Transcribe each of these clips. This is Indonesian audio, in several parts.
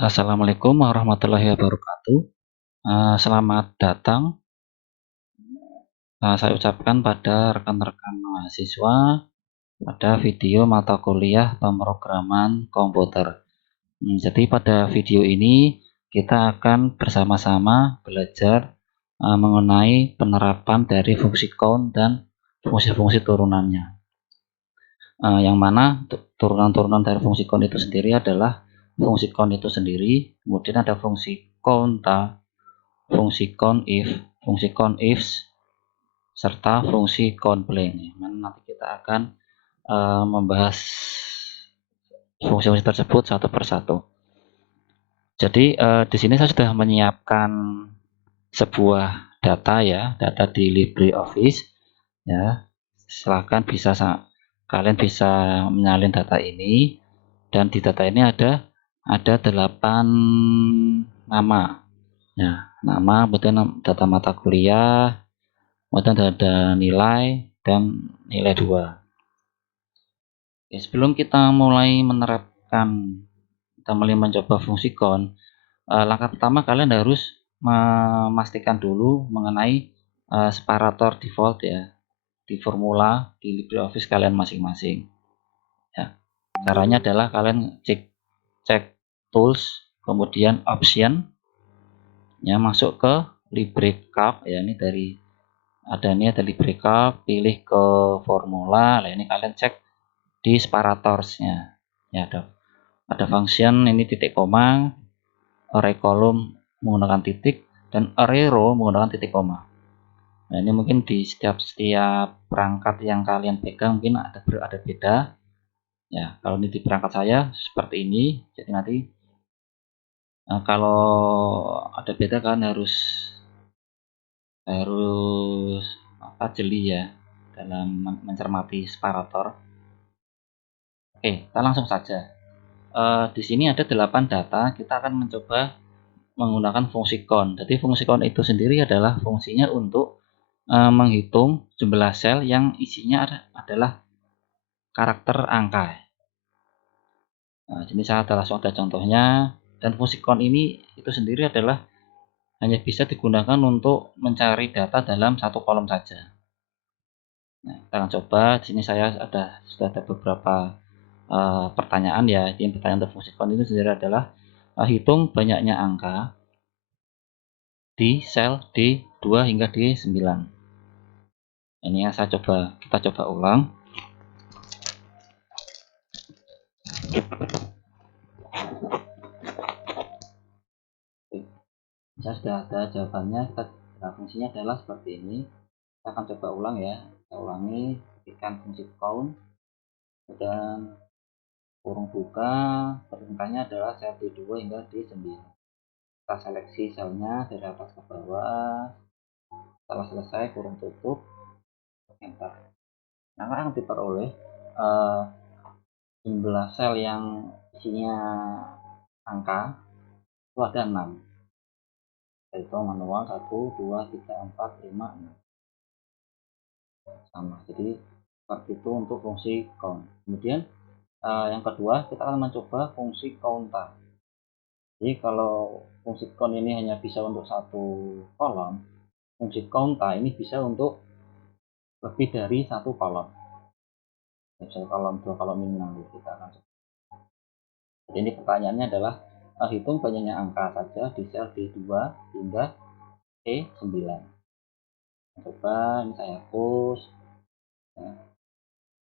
Assalamualaikum warahmatullahi wabarakatuh. Selamat datang, saya ucapkan pada rekan-rekan mahasiswa pada video mata kuliah pemrograman komputer. Jadi pada video ini kita akan bersama-sama belajar mengenai penerapan dari fungsi count dan fungsi-fungsi turunannya. Yang mana turunan-turunan dari fungsi count itu sendiri adalah fungsi count itu sendiri, kemudian ada fungsi counta, fungsi countif, fungsi countifs, serta fungsi countBlank. Nanti kita akan membahas fungsi-fungsi tersebut satu persatu. Jadi di sini saya sudah menyiapkan sebuah data ya, data di LibreOffice ya. Silakan kalian bisa menyalin data ini, dan di data ini ada 8 nama. Ya, nama, kemudian data mata kuliah, kemudian ada nilai dan nilai 2. Oke, sebelum kita mulai mencoba fungsi count, langkah pertama kalian harus memastikan dulu mengenai separator default ya di formula di LibreOffice kalian masing-masing. Ya, caranya adalah kalian cek tools, kemudian option, ya, masuk ke LibreCalc ya, ini ada LibreCalc, pilih ke formula. Nah, ini kalian cek di separatorsnya ya, ada function ini titik koma, array column menggunakan titik, dan array row menggunakan titik koma. Nah, ini mungkin di setiap perangkat yang kalian pegang mungkin ada beda ya. Kalau ini di perangkat saya seperti ini, jadi nanti kalau ada beda kalian harus jeli ya dalam mencermati separator. Oke, kita langsung saja. Di sini ada 8 data, kita akan mencoba menggunakan fungsi count. Jadi fungsi count itu sendiri adalah fungsinya untuk menghitung jumlah sel yang isinya adalah karakter angka. Nah, ini saya langsung ada contohnya. Dan fungsi count ini itu sendiri adalah hanya bisa digunakan untuk mencari data dalam satu kolom saja. Nah, kita akan coba. Di sini saya sudah ada beberapa pertanyaan ya. Jadi pertanyaan untuk fungsi count itu sendiri adalah hitung banyaknya angka di sel D2 hingga D9. Ini yang kita coba ulang. Saya sudah ada jawabannya. Fungsinya adalah seperti ini. Kita akan coba ulang ya. Kita ulangi, ketikkan fungsi count, dan kurung buka, perintahnya adalah sel D2 hingga D9. Kita seleksi selnya dari atas ke bawah. Setelah selesai, kurung tutup, enter. Nah, akan diperoleh jumlah sel yang isinya angka itu ada 6. Itu manual 1, 2, 3, 4, 5, 6. Sama. Jadi seperti itu untuk fungsi count. Kemudian yang kedua, kita akan mencoba fungsi counta. Jadi kalau fungsi count ini hanya bisa untuk satu kolom, fungsi counta ini bisa untuk lebih dari satu kolom. Satu kolom, 2 kolom minimal. Kita akan coba. Jadi ini pertanyaannya adalah hitung banyaknya angka saja di sel D2 hingga E9. Coba ini saya hapus ya.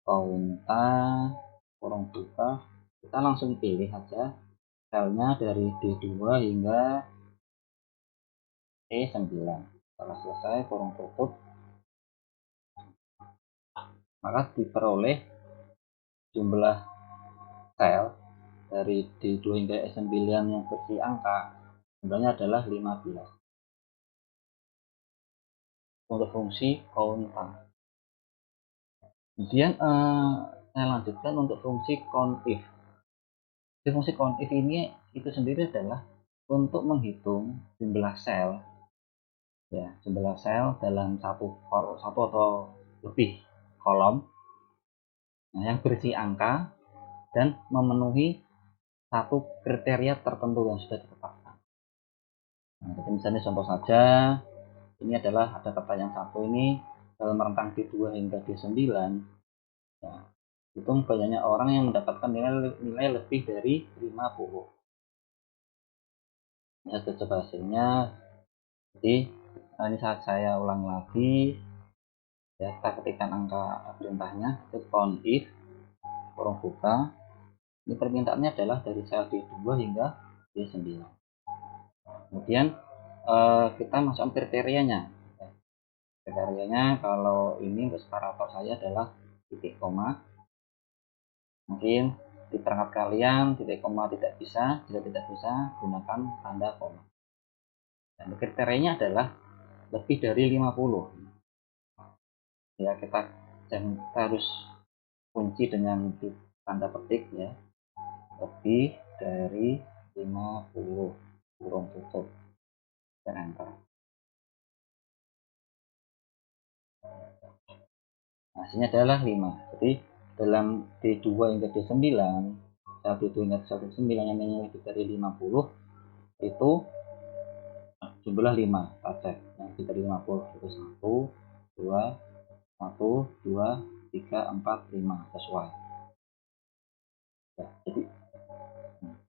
Counta, kurung buka, kita langsung pilih aja selnya dari D2 hingga E9. Setelah selesai, kurung tutup, maka diperoleh jumlah sel dari D2 hingga E9 yang berisi angka jumlahnya adalah 15 untuk fungsi counta. Kemudian saya lanjutkan untuk fungsi countif. Fungsi countif ini itu sendiri adalah untuk menghitung jumlah sel ya, jumlah sel dalam satu atau lebih kolom yang berisi angka dan memenuhi satu kriteria tertentu yang sudah ditetapkan. Nah, jadi misalnya contoh saja, ini adalah ada kata yang satu ini dalam rentang D2 hingga D9, ya, itu banyaknya orang yang mendapatkan nilai lebih dari 50. Ya, kita coba hasilnya. Jadi ini saat saya ulang lagi, ya, kita ketikkan angka perintahnya, itu count if kurung buka. Ini permintaannya adalah dari sel D2 hingga D9. Kemudian kita masukkan kriterianya. Kriterianya kalau ini untuk separator saya adalah titik koma. Mungkin di perangkat kalian titik koma tidak bisa, jika tidak bisa gunakan tanda koma. Dan kriterianya adalah lebih dari 50. Ya, kita harus kunci dengan tanda petik, ya, lebih dari 50 kurung tutup dan enter. Hasilnya adalah 5. Jadi dalam D2 hingga D9, sel D2 hingga sel D9 yang nilainya lebih dari 50 itu jumlah 5 saja. Yang lebih dari 50 itu 1, 2, 1, 2, 3, 4, 5 sesuai. Ya,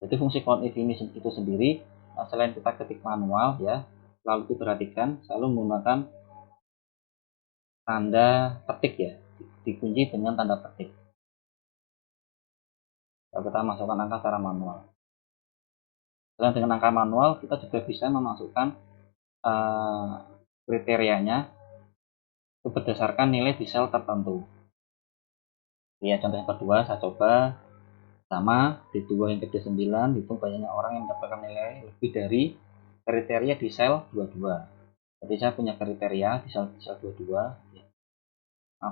jadi fungsi count if ini itu sendiri selain kita ketik manual, ya, selalu diperhatikan selalu menggunakan tanda petik, ya, dikunci dengan tanda petik. Kalau kita masukkan angka secara manual, selain dengan angka manual kita juga bisa memasukkan kriterianya itu berdasarkan nilai di sel tertentu. Ya, contoh yang kedua saya coba sama D2 hingga D9, itu banyaknya orang yang mendapatkan nilai lebih dari kriteria di sel 22. Jadi saya punya kriteria di sel 22, ya.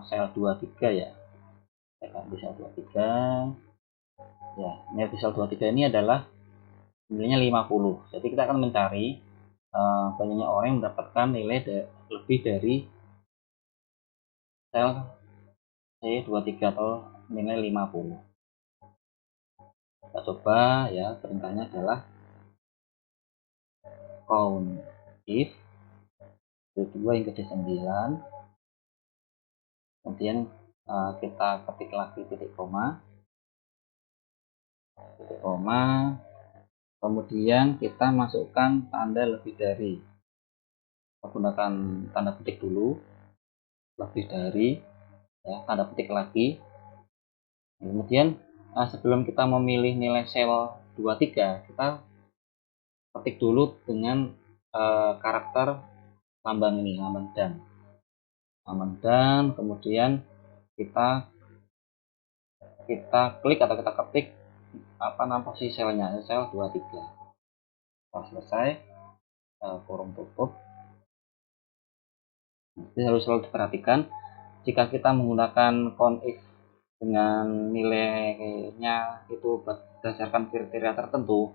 Sel 23, ya. Di sel 23, ya, nilai di sel 23 ini adalah nilainya 50. Jadi kita akan mencari banyaknya orang yang mendapatkan nilai lebih dari sel C23 atau nilai 50. Kita coba, ya, perintahnya adalah count if D2 hingga D9, kemudian kita ketik lagi titik koma, kemudian kita masukkan tanda lebih dari, menggunakan tanda petik dulu, lebih dari, ya, tanda petik lagi. Kemudian sebelum kita memilih nilai sel 23, kita ketik dulu dengan karakter lambang ini, lambang dan kemudian kita klik atau kita ketik posisi selnya, sel 23. Setelah selesai, kurung tutup. Jadi harus selalu diperhatikan jika kita menggunakan count if dengan nilainya itu berdasarkan kriteria tertentu,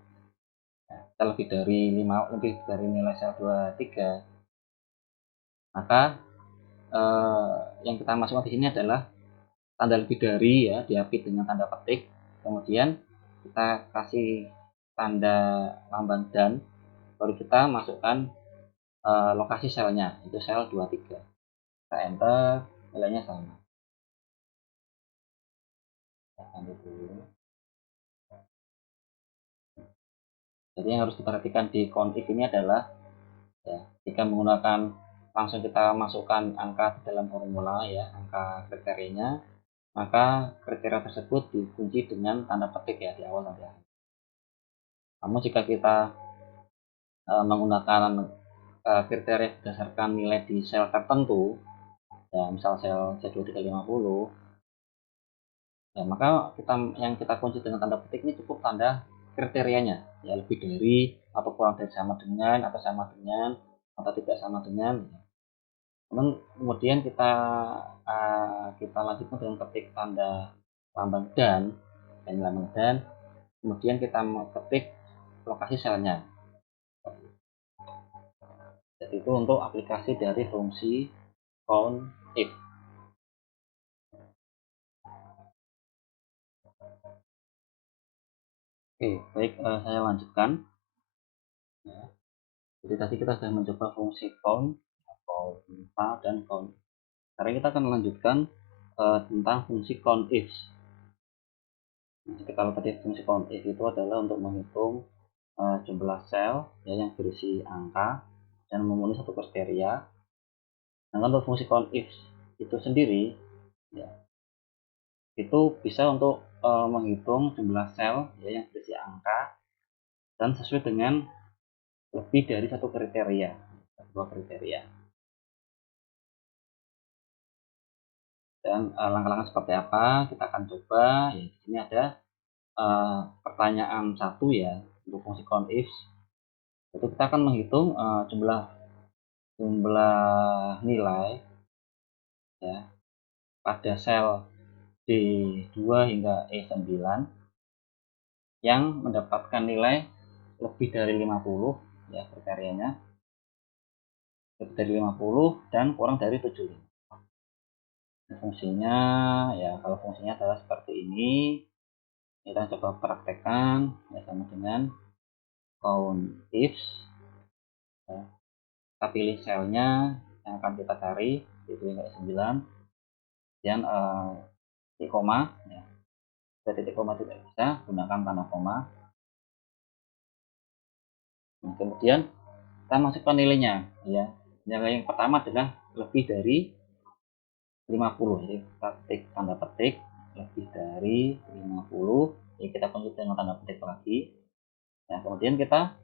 lebih dari nilai sel 23, maka yang kita masukkan di sini adalah tanda lebih dari, ya, diapit dengan tanda petik, kemudian kita kasih tanda lambang dan, baru kita masukkan lokasi selnya, itu sel 23. Kita enter, nilainya sama. Jadi yang harus diperhatikan di count if ini adalah, ya, jika menggunakan langsung kita masukkan angka di dalam formula, ya, angka kriterianya, maka kriteria tersebut dikunci dengan tanda petik, ya, di awal sampai akhir. Namun jika kita menggunakan kriteria berdasarkan nilai di sel tertentu, ya, misal sel C2350, ya, maka yang kita kunci dengan tanda petik ini cukup tanda kriterianya, ya, lebih dari atau kurang dari, sama dengan atau sama dengan atau tidak sama dengan. Kemudian kita lanjutkan dengan ketik tanda lambang dan, kemudian kita ketik lokasi selnya. Jadi itu untuk aplikasi dari fungsi count if. Oke, baik, saya lanjutkan. Ya. Jadi tadi kita sudah mencoba fungsi count, dan count. Sekarang kita akan melanjutkan tentang fungsi countif. Jadi kalau tadi fungsi countif itu adalah untuk menghitung jumlah sel ya, yang berisi angka dan memenuhi satu kriteria. Nah, untuk fungsi countif itu sendiri ya, itu bisa untuk menghitung jumlah sel ya, yang berisi angka dan sesuai dengan lebih dari satu kriteria, dua kriteria. Dan langkah-langkah seperti apa kita akan coba ya. Di sini ada pertanyaan satu ya, untuk fungsi countif itu kita akan menghitung jumlah nilai ya pada sel D2 hingga E9 yang mendapatkan nilai lebih dari 50 ya, kriterianya lebih dari 50 dan kurang dari 75. Fungsinya ya, kalau fungsinya adalah seperti ini, kita coba praktekkan ya, sama dengan count ifs ya. Kita pilih selnya yang akan kita cari, itu hingga 9, dan titik koma ya. Titik koma tidak bisa, gunakan tanda koma. Nah, kemudian kita masukkan nilainya ya. Nilai yang pertama adalah lebih dari 50, jadi kita ketik tanda petik lebih dari 50, jadi kita kunci dengan tanda petik lagi. Nah, kemudian kita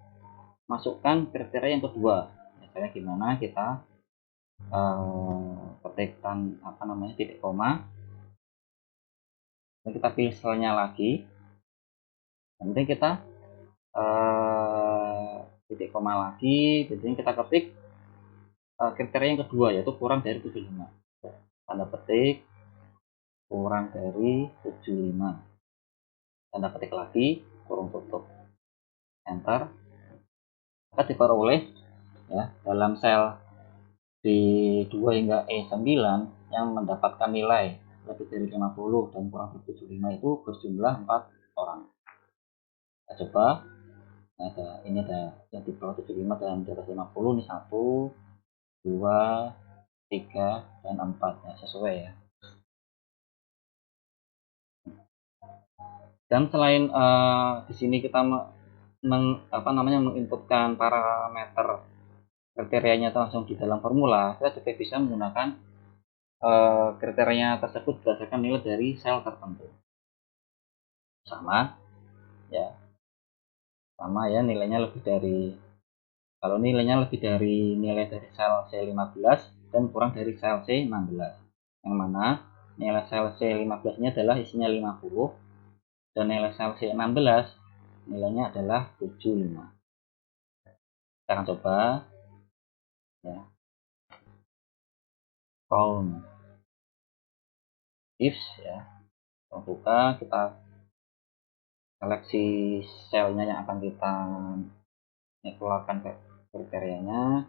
masukkan kriteria yang kedua. Misalnya gimana, kita ketikkan titik koma, dan kita pilih selnya lagi, nanti kita titik koma lagi, jadi kita ketik kriteria yang kedua, yaitu kurang dari 75, tanda petik kurang dari 75, tanda petik lagi, kurung tutup, enter. Maka diperoleh ya, dalam sel D2 hingga E9 yang mendapatkan nilai lebih dari 50 dan kurang dari 75 itu berjumlah 4 orang. Kita coba. Nah, ini ada yang di bawah 75 dan di atas 50, ini 1, 2, 3, dan 4 ya, sesuai ya. Dan selain di sini kita menginputkan parameter kriterianya langsung di dalam formula, kita juga bisa menggunakan kriterianya tersebut berdasarkan nilai dari sel tertentu. Sama ya, nilainya lebih dari, kalau nilainya lebih dari nilai dari sel C15 dan kurang dari sel C16, yang mana nilai sel C15 ini adalah isinya 50 dan nilai sel C16 nilainya adalah 75. Kita akan coba ya, count ifs ya, buka, kita seleksi selnya yang akan kita keluarkan kriterianya,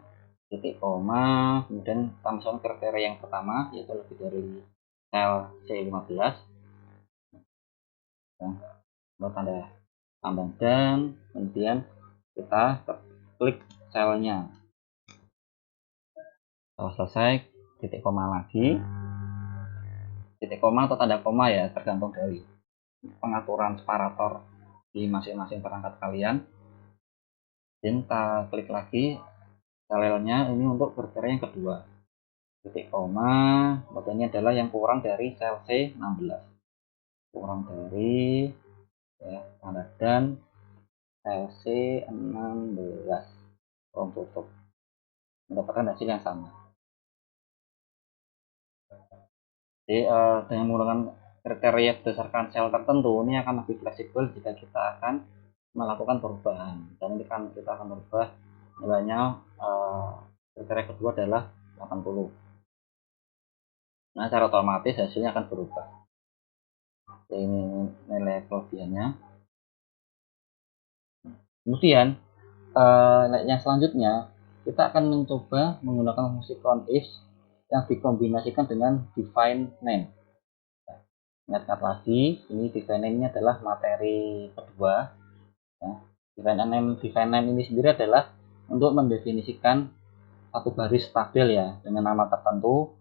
titik koma, kemudian kita masukkan kriteria yang pertama, yaitu lebih dari sel C15, nah, tanda tambah, dan kemudian kita klik selnya. Setelah selesai, titik koma lagi, titik koma atau tanda koma ya, tergantung dari pengaturan separator di masing-masing perangkat kalian. Dan kita klik lagi selnya ini untuk kriteria yang kedua, titik koma, kemudian ini adalah yang kurang dari sel C16, kurang dari ya, tanda dan sel C16, kurung tutup, mendapatkan hasil yang sama. Jadi dengan menggunakan kriteria berdasarkan sel tertentu ini akan lebih fleksibel jika kita akan melakukan perubahan, dan ini kan kita akan merubah nilainya. Kriteria kedua adalah 80. Nah, secara otomatis hasilnya akan berubah. Jadi ini nilai kelebihannya. Kemudian yang selanjutnya kita akan mencoba menggunakan fungsi countif yang dikombinasikan dengan define name. Ingat lagi, ini define name-nya adalah materi kedua. Ya. Define name ini sendiri adalah untuk mendefinisikan satu baris tabel ya dengan nama tertentu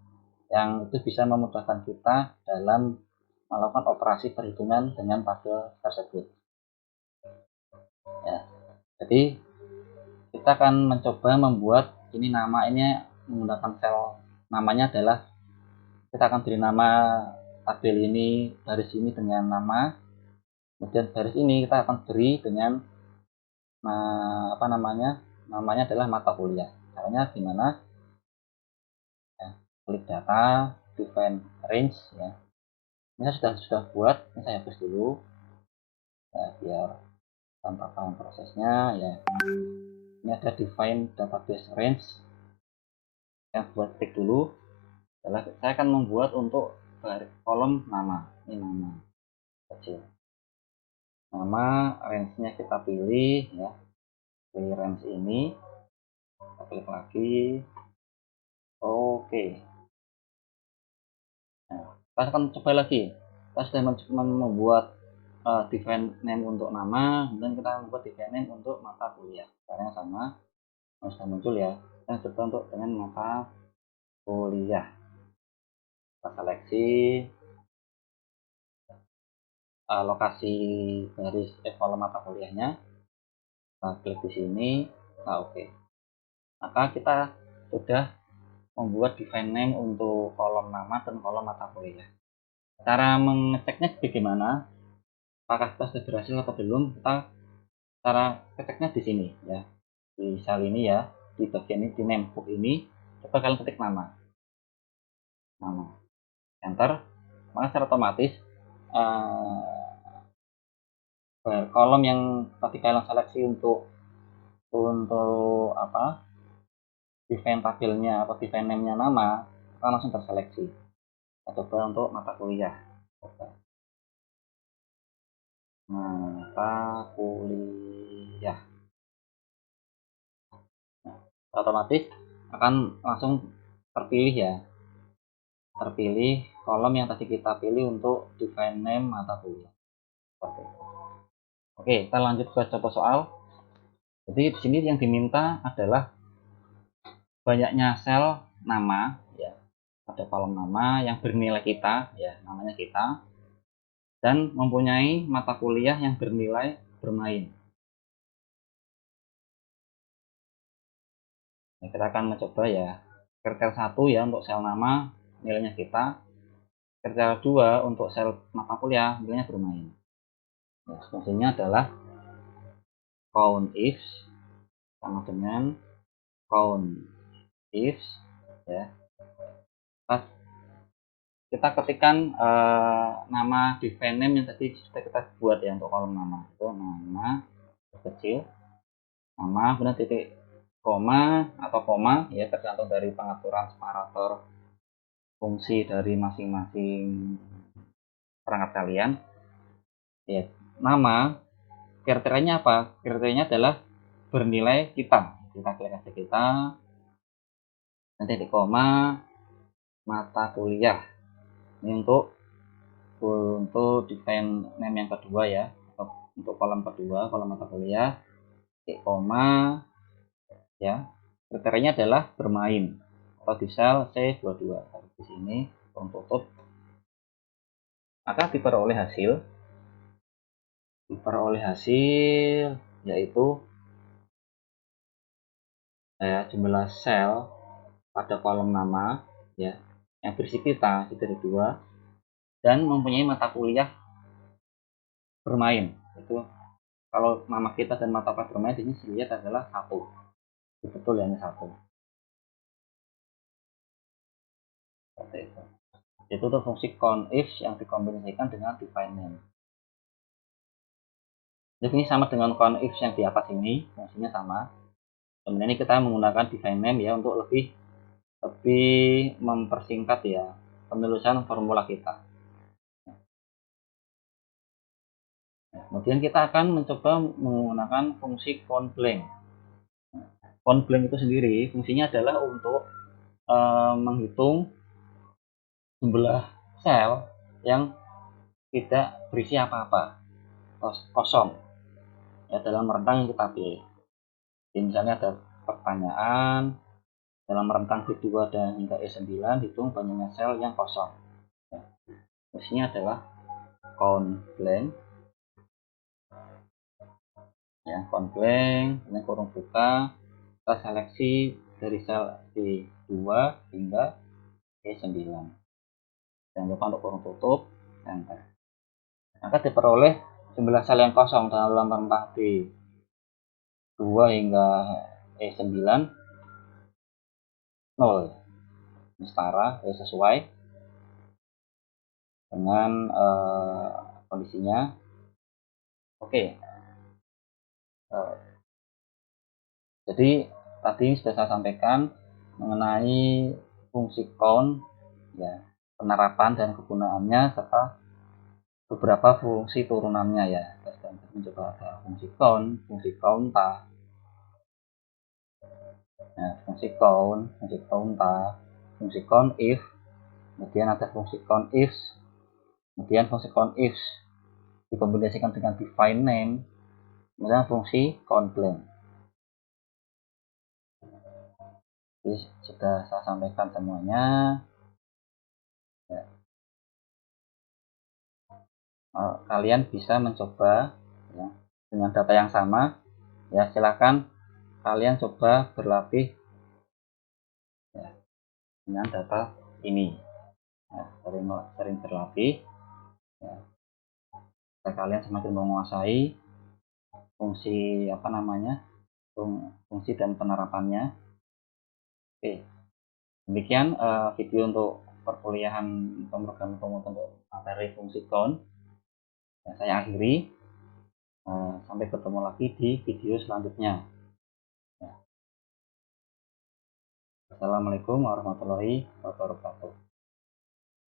yang itu bisa memudahkan kita dalam melakukan operasi perhitungan dengan tabel tersebut. Ya. Jadi kita akan mencoba membuat ini namanya menggunakan sel, namanya adalah kita akan beri nama tabel ini, baris ini dengan nama, kemudian baris ini kita akan beri dengan namanya adalah mata kuliah. Caranya gimana? Ya, klik data, define range ya. Ini saya sudah buat, ini saya hapus dulu ya biar tanpa paham prosesnya ya. Ini ada define database range. Yang buat klik dulu adalah saya akan membuat untuk kolom nama. Ini nama kecil. Nama range-nya kita pilih ya. Pilih range ini. Kita klik lagi. Oke. Nah, kita akan coba lagi. Kita sudah membuat define name untuk nama, kemudian kita membuat define name untuk mata kuliah. Caranya sama, sudah muncul ya. Kita coba untuk dengan mata kuliah. Kita seleksi lokasi garis kolom mata kuliahnya. Kita klik di sini. Nah, oke. Maka kita sudah membuat define name untuk kolom nama dan kolom mata kuliah. Cara mengeceknya bagaimana? Apakah kita sudah berhasil atau belum? Cara ngeceknya di sini ya. Di sel ini ya, di bagian ini, di name book ini, coba kalian ketik nama. Enter, maka secara otomatis kolom yang tadi kalian seleksi untuk define tabelnya atau define name-nya nama akan langsung terseleksi. Kita coba untuk mata kuliah. Mata kuliah. Nah, otomatis akan langsung terpilih ya. Terpilih kolom yang tadi kita pilih untuk define name mata kuliah. Oke, kita lanjut ke contoh soal. Jadi di sini yang diminta adalah banyaknya sel nama ya. Ada kolom nama yang bernilai kita ya, namanya kita, dan mempunyai mata kuliah yang bernilai bermain. Nah, kita akan mencoba ya. Kriteria 1 ya untuk sel nama nilainya kita. Kriteria 2 untuk sel mata kuliah nilainya bermain. Nah, fungsinya adalah count if sama dengan count if ya. Kita ketikkan nama define name yang tadi sudah kita buat ya untuk kolom nama. Itu nama kecil, nama, kemudian titik koma atau koma ya, tergantung dari pengaturan separator fungsi dari masing-masing perangkat kalian ya. Nama kriterianya apa? Kriterianya adalah bernilai kita. Kita klik aja kita, nanti titik koma mata kuliah. Ini untuk define name yang kedua ya, untuk kolom kedua, kolom mata kuliah, titik koma ya, kriterianya adalah bermain atau di sel C22. Di sini tutup, maka diperoleh hasil yaitu jumlah sel pada kolom nama ya yang berisi kita dari 2 dan mempunyai mata kuliah bermain. Itu kalau nama kita dan mata kuliah bermain di sini dilihat adalah 1. Betul ya, ini 1. Seperti itu. Itu tuh fungsi count if yang dikombinasikan dengan define name. Jadi ini sama dengan count if yang di atas ini, fungsinya sama. Kemudian ini kita menggunakan define name ya untuk lebih mempersingkat ya penulisan formula kita. Kemudian kita akan mencoba menggunakan fungsi count blank. Count blank itu sendiri fungsinya adalah untuk menghitung jumlah sel yang tidak berisi apa-apa, kosong. ya dalam rentang yang kita pilih. Jadi misalnya ada pertanyaan dalam rentang B2 dan hingga E9, hitung banyaknya sel yang kosong. Ya. Fungsinya adalah count blank, ya count blank, ini kurung buka, kita seleksi dari sel B2 hingga E9. Jangan lupa untuk kurung tutup, enter. Maka diperoleh jumlah sel yang kosong dalam rentang B2 hingga E9 0, setara, sesuai dengan kondisinya. Oke, jadi tadi sudah saya sampaikan mengenai fungsi count, ya, penerapan dan kegunaannya serta beberapa fungsi turunannya ya. Kita sudah mencoba ada fungsi count, fungsi counta, nah, fungsi counta, fungsi count if, kemudian ada fungsi count if, kemudian fungsi count if dikombinasikan dengan define name, kemudian fungsi count blank. Jadi sudah saya sampaikan semuanya. Ya. Kalian bisa mencoba ya, dengan data yang sama. Ya, silakan kalian coba berlatih ya, dengan data ini. Ya, sering berlatih. Ya, kalian semakin menguasai fungsi apa namanya, fungsi dan penerapannya. Oke, demikian video untuk perkuliahan pemrograman komputer untuk materi fungsi count. Ya, saya akhiri. Sampai ketemu lagi di video selanjutnya. Ya. Assalamualaikum warahmatullahi wabarakatuh.